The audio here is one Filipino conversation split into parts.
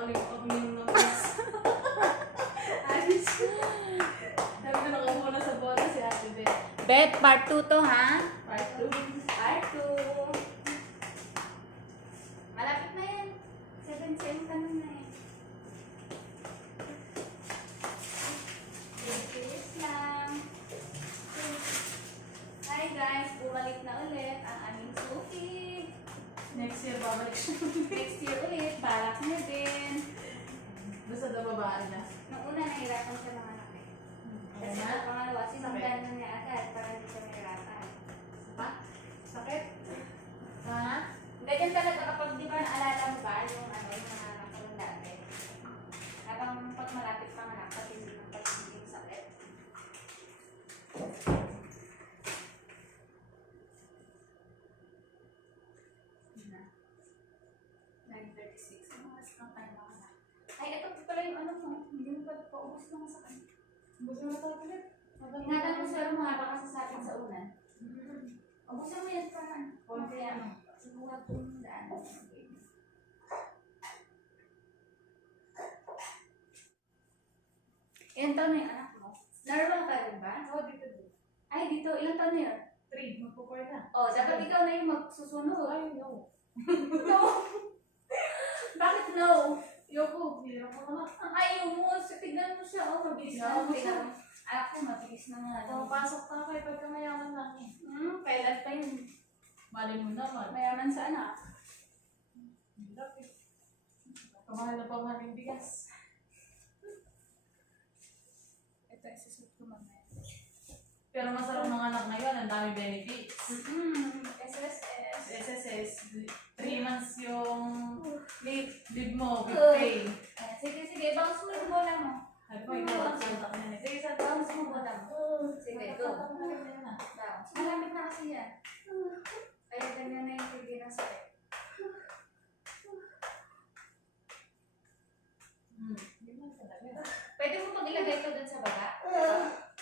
nakakalimang ng bus. Ayos. Sabi ko nakaupo na sa bola si Ate Beth. Bet, part 2 to ha? Part 2. Part 2. Malapit na yan. 7 tanong na yan. Bilis lang. Hi guys, bumalik na ulit ang aming Sophie. Next year, babalik siya. Next year ulit, balak niya din. Basta na babae na. Nung una, nahirapan siya mga anak eh. Kasi Ayan na. sa pangalawa, sinundan na niya agad para hindi siya mahirapan. Pa? Sakit? Ha? Ganyan talaga kapag di ba naalala mo ba yung yung mga anak ko nung dati. Habang pag malapit pang anak, pati hindi ng pagiging sakit. Na. 9:36. Ano oras ng time ako na? Ay, ito pala yung ano mo. Hindi mo pa paubos lang sa kanya. Gusto mo na tayo ulit? Ingatan mo sir mo habang kasi sa akin sa una. Ubusin mo yan sa ano. Konti ano. Siguro itong daan. Ilan taon na yung anak mo? Normal ka rin ba? Oo, dito din. Ay, dito. Ilan taon na yun? 3. Magpo-4 na. Oh, dapat ikaw na yung magsusunod. Ay, no. No! Bakit no? Yoko, hirap ko naman. Ang ayaw mo. Tignan mo siya. Oh, mabilis Ayaw na. mo siya. Tignan mo. Anak ko, mabilis na nga. Pumapasok na kayo pagka mayaman lang eh. Kailan pa yun? Mali mo naman. Mayaman sa anak. Hirap eh. Kamahal na pamahal yung bigas. Ito, isusunod ko mamaya. Pero masarap mga anak ngayon, ang dami benefits. SSS. SSS, 3 months yung leave mo with Oh. pay. Sige, sige. Bounce mo yung bola mo. Ay po, ikaw ang santak na nito. Sige, sa bounce mo bola mo. Sige, go. Bounce. Malamig na kasi yan. Kaya ganyan na yung hindi ng sakit. Hindi mo talaga. Pwede mo pag ilagay ito dun sa baba?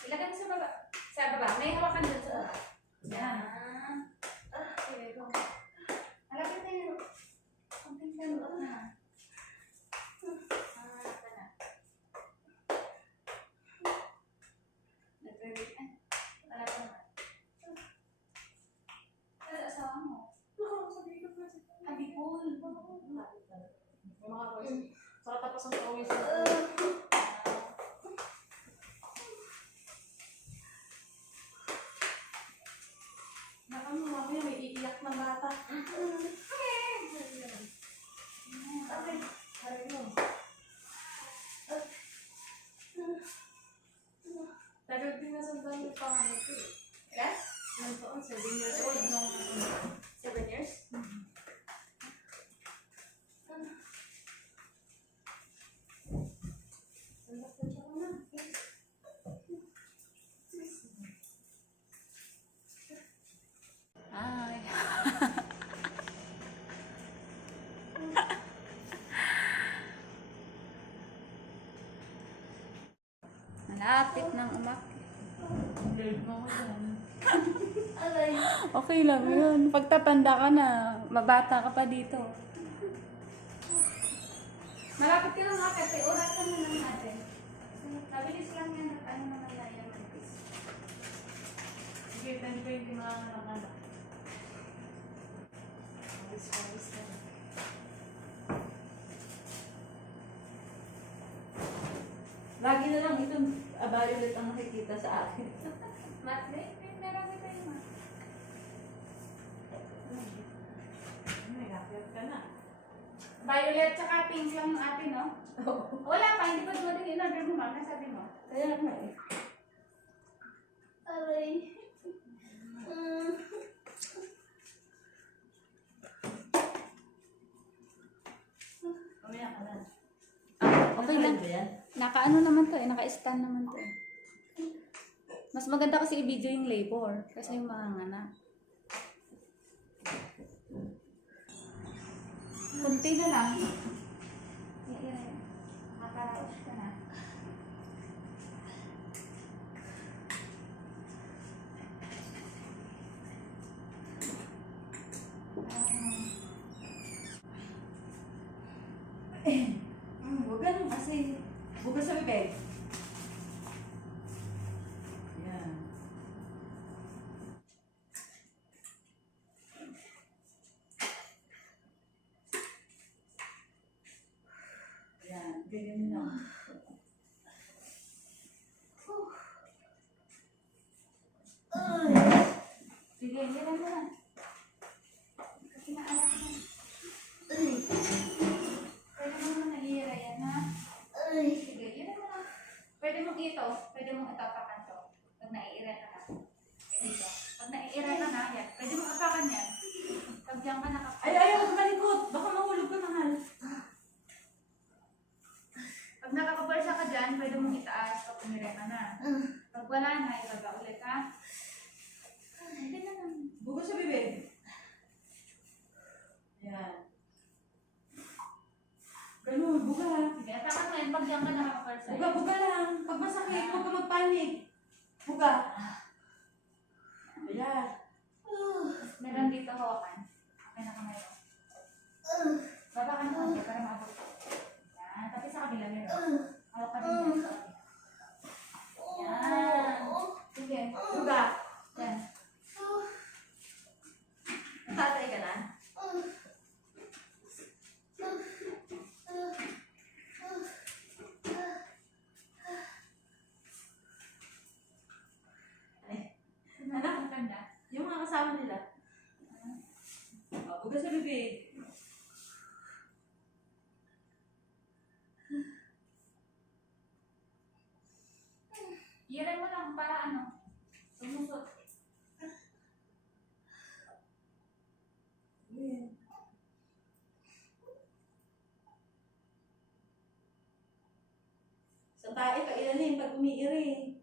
Ilagay mo sa baba. Sa baba. May hawakan dun sa baba. Yan. Sige, go. Malapit na yun. Konting sandok na. Ito na. Nag-ready. Ay, wala pa naman. Ano asawa mo? Abicol. May mga voice. Saka tapos ang voice. Naka mo, mamaya may iiyak na bata. Aray mo. Tagal din na sundan yung pangalit ko eh. Yes? Ilan taon? 7 years old nung 7 years? Ay. Malapit nang umakyat. Nerd mo ko dyan. Alay. Okay lang yun. Pagtatanda ka na, mabata ka pa dito. Malapit ka lang umakyat. Orasan na lang natin. Mabilis lang yan at ano naman na yan. Mantis. Sige, 10-20 mga anak-anak. Alis na. Lagi na lang itong violet ang nakikita sa akin. Mat, meron na tayo mat. May rakyat ka na. Violet tsaka pink lang yung atin, no? Wala pa, hindi pa dumating in-order mo, ma'am. Nasabi mo. Kaya nga eh. Aray. Mamaya ka na. Okay lang. Naka-ano naman to eh, naka-stand naman to eh. Mas maganda kasi i-video yung labor kasi yung mga anak. Kunti na lang. Makaraos ka na. Bukas sa bibig. Yan. Yan. Ganyan lang. Sige, hiran mo na. Kasi naalala ko na. Pwede mo naman nahihira yan, ha? Sige, hiran mo na. Pwede mong ito. Pwede mong itapakan to. Pag naiira ka na. Ito. Pag naiira ka na, yan. Pwede mong apakan yan. Pag diyan ka nakapag... Ay, ayaw, malikot. Baka mahulog ka, mahal. Pag nakakapalsa ka dyan, pwede mong itaas pag umira ka na. Pag wala na, ibaba ulit, ha? Hindi na lang. Bukas sa bibig. Yan. Ganun, buga. Sige, apakan mo yan. Pag diyan ka nakakapalsa. Buga, buga lang. Pag masakit, huwag ka magpanik. Buga. Ayan. Meron dito hawakan. Okay na kamay mo. Baba ka na konti para maabot ko. Yan. Tapi sa kabila meron. Hawakan din yan sa kabila. Yan. Sige. Buga. Yan. Tatay ka na? Anak, ang ganda. Yung mga kasama nila. Buga sa bibig. Hiran mo lang para ano. Sumusot. Sa tae, kailanin pag umiiri.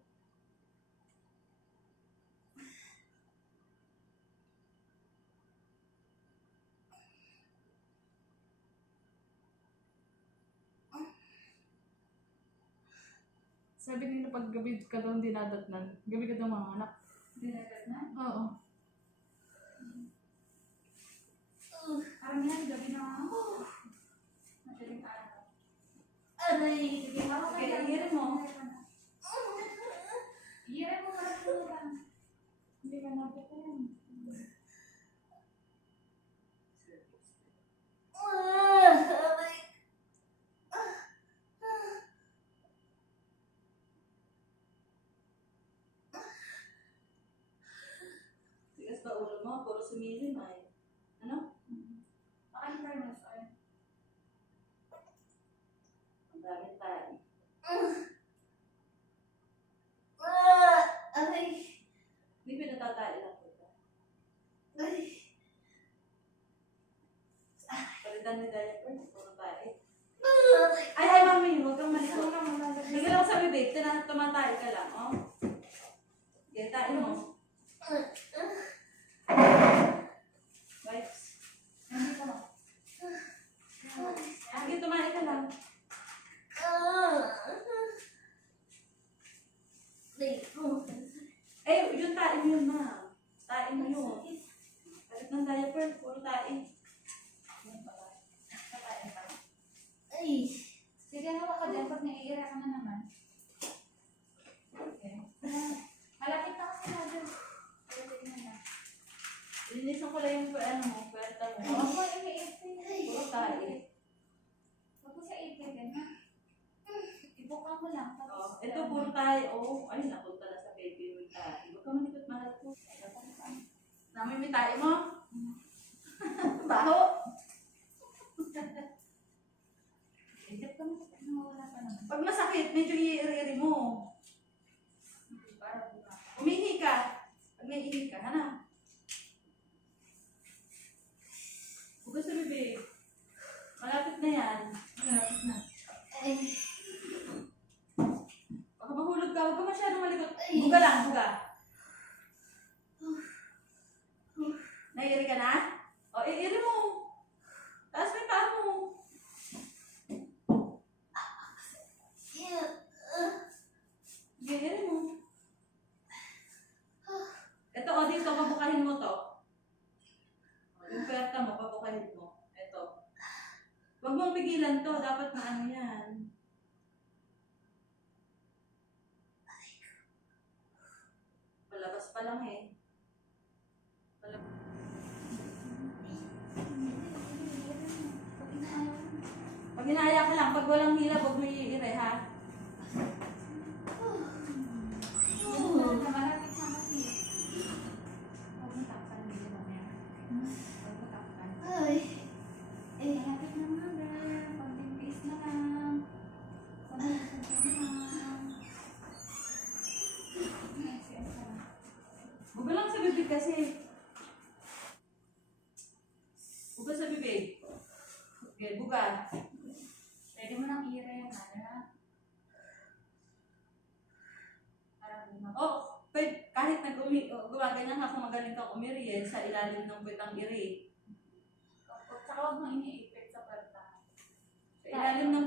Sabi nila pag gabi ka daw dinadatnan. Gabi ka daw mga anak. Dinagat na. Oo. Parang yan, gabi na ako. Madaling araw. Aray! Sige, hawak ka Okay, dyan. hirin mo. Hirin mo, parang hirang. Hindi ka napit yan. Tigas ba ulo mo? Puro sumilim ay. Ano? Paano kayo mo sa akin? Ang daming tae. Hindi pinatatae lang kita. Palitan ni diaper, puro tae. Ay, mami, huwag kang malikot. Sige lang sa bibig, tumatay ka lang, oh. Okay, tae mo. Wipes. Nandito mo. Sige, tumae ka lang. Eh, yung tae mo yun, ma. Tae mo yun. Palit ng diaper, puro tae. Yan pala. Tae pa. Sige, hawak ka dyan pag naiira ka na naman. Okay. Malapit na kasi na dyan. Malapit na na. Linisan ko lang yung ano mo, puwerta mo. Huwag mo i-ipin. Puro tae. Huwag mo siya ipin, ha? Ibuka mo lang. Oh, ito puro tae. Oh, ay, napunta na sa baby mo tae. Huwag ka malikot, mahal ko. Namin may tae mo? Baho. Idip ka mo. Wala pa naman. Pag masakit, medyo iiri mo. Para buka. Umihi ka. Pag may ihi ka, hana. Huwag sa bibig. Malapit na yan. Malapit na. Baka mahulog ka. Huwag ka masyadong malikot. Buga lang, buga. Naiiri ka na? O, iiri mo. Taas mo yung paa mo. Iiri mo. Ito, o dito, pabukahin mo to. Yung puwerta mo, pabukahin mo. Ito. Huwag mong pigilan to. Dapat na ano yan. lang eh. Pag inaya ka lang, pag walang hila, huwag mo iire ha. Malapit na kasi. Huwag mo takpan, hindi ba niya? Huwag mo takpan. Malapit na mga girl. Konting tiis na lang. Konting tiis na lang. Yes, na lang. Buga lang sa bibig kasi. Buga sa bibig. Okay, buga. Pwede mo nang i-re, Hana. Parang hindi Oh, kahit gumaganyan ako, magaling kang umiri sa ilalim ng puwetang iri. Tsaka huwag mo ini-effect sa parta. Sa ilalim ng